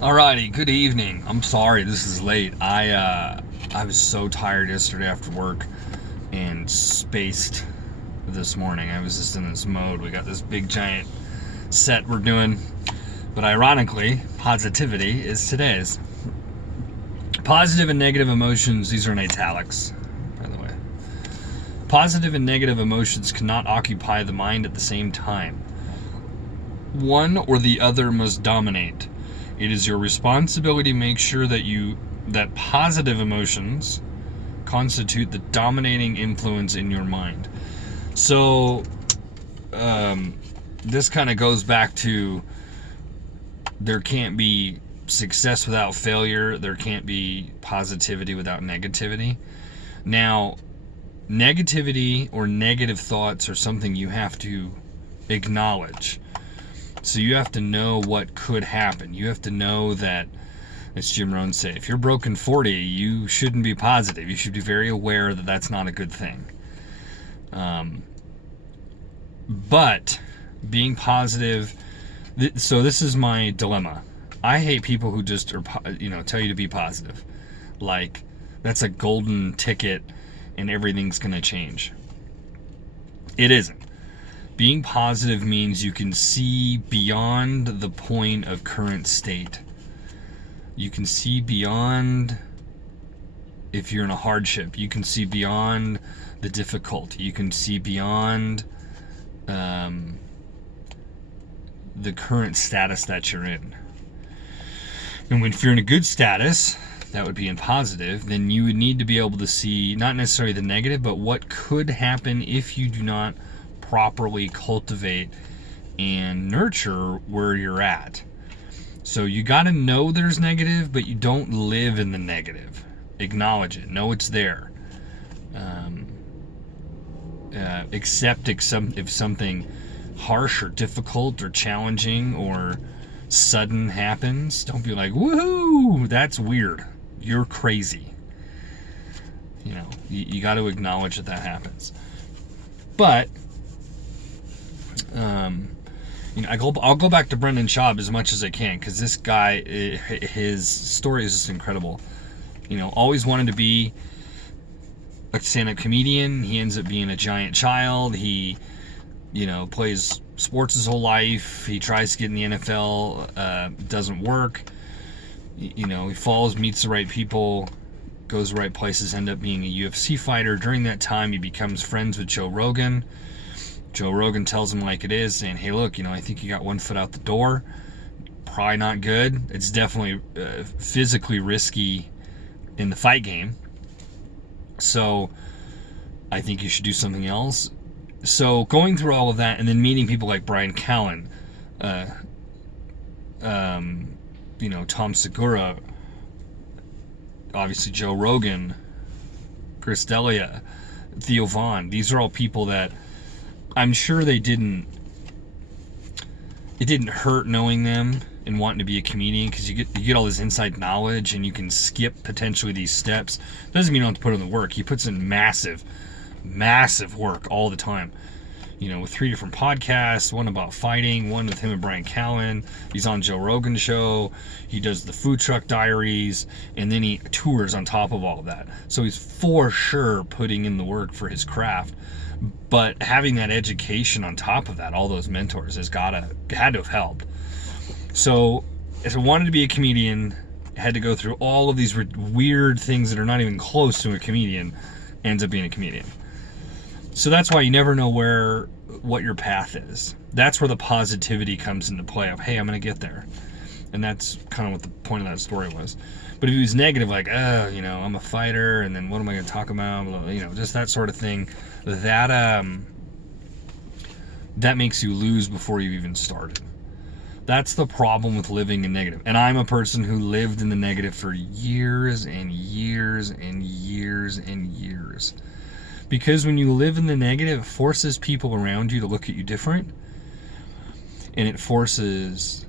Alrighty, good evening. I'm sorry this is late. I was so tired yesterday after work and spaced this morning. I was just in this mode. We got this big giant set we're doing. But ironically, positivity is today's. Positive and negative emotions, these are in italics, by the way. Positive and negative emotions cannot occupy the mind at the same time. One or the other must dominate. It is your responsibility to make sure that positive emotions constitute the dominating influence in your mind. So, this kind of goes back to there can't be success without failure. There can't be positivity without negativity. Now, negativity or negative thoughts are something you have to acknowledge. So you have to know what could happen. You have to know that, as Jim Rohn say, if you're broken 40, you shouldn't be positive. You should be very aware that that's not a good thing. But being positive, so this is my dilemma. I hate people who just are, tell you to be positive. Like, that's a golden ticket and everything's going to change. It isn't. Being positive means you can see beyond the point of current state. You can see beyond, if you're in a hardship, you can see beyond the difficulty. You can see beyond the current status that you're in. And if you're in a good status, that would be in positive, then you would need to be able to see not necessarily the negative, but what could happen if you do not properly cultivate and nurture where you're at. So you got to know there's negative, but you don't live in the negative. Acknowledge it. Know it's there. Accept if something harsh or difficult or challenging or sudden happens. Don't be like, woohoo, that's weird. You're crazy. You got to acknowledge that happens. But I'll go back to Brendan Schaub as much as I can, because this guy, his story is just incredible. Always wanted to be a stand-up comedian. He ends up being a giant child. He, plays sports his whole life. He tries to get in the NFL, doesn't work. He falls, meets the right people, goes the right places, end up being a UFC fighter. During that time, he becomes friends with Joe Rogan. Joe Rogan tells him like it is, saying, hey, look, I think you got one foot out the door. Probably not good. It's definitely physically risky in the fight game. So I think you should do something else. So going through all of that and then meeting people like Brian Callen, Tom Segura, obviously Joe Rogan, Chris D'Elia, Theo Vaughn. These are all people that I'm sure it didn't hurt knowing them and wanting to be a comedian, because you get all this inside knowledge and you can skip potentially these steps. Doesn't mean you don't have to put in the work. He puts in massive work all the time. With 3 different podcasts, one about fighting, one with him and Brian Callen. He's on Joe Rogan's show. He does the Food Truck Diaries, and then he tours on top of all of that. So he's for sure putting in the work for his craft. But having that education on top of that, all those mentors, had to have helped. So if I wanted to be a comedian, I had to go through all of these weird things that are not even close to a comedian, ends up being a comedian. So that's why you never know what your path is. That's where the positivity comes into play of, hey, I'm going to get there. And that's kind of what the point of that story was. But if he was negative, like, I'm a fighter, and then what am I going to talk about? Just that sort of thing, that makes you lose before you even started. That's the problem with living in negative. And I'm a person who lived in the negative for years and years and years and years. Because when you live in the negative, it forces people around you to look at you different. And it forces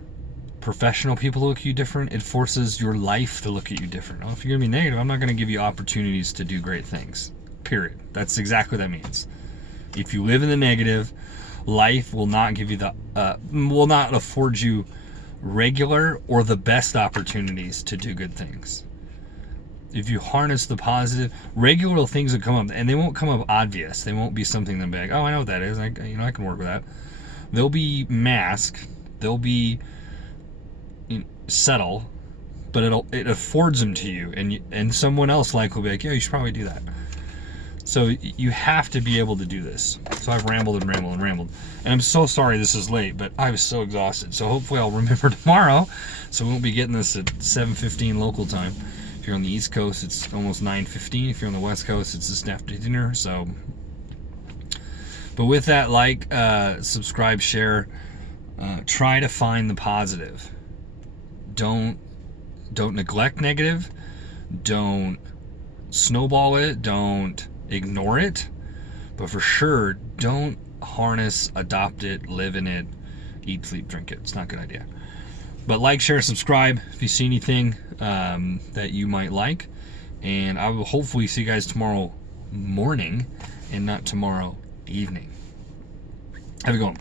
professional people to look at you different. It forces your life to look at you different. Well, if you're going to be negative, I'm not going to give you opportunities to do great things. Period. That's exactly what that means. If you live in the negative, life will not give you will not afford you regular or the best opportunities to do good things. If you harness the positive, regular things will come up, and they won't come up obvious. They won't be something that'll be like, oh, I know what that is. I can work with that. They'll be masked. They'll be subtle, but it affords them to you, and someone else will be like, yeah, you should probably do that. So you have to be able to do this. So I've rambled and rambled and rambled. And I'm so sorry this is late, but I was so exhausted. So hopefully I'll remember tomorrow. So we won't be getting this at 7:15 local time. If you're on the East Coast, it's almost 9:15. If you're on the West Coast, it's just after dinner. So, but with that, subscribe, share. Try to find the positive. Don't neglect negative. Don't snowball it. Don't ignore it, but for sure don't harness, adopt it, live in it, eat, sleep, drink it. It's not a good idea. But share, subscribe if you see anything that you might like, and I will hopefully see you guys tomorrow morning and not tomorrow evening. Have a good one.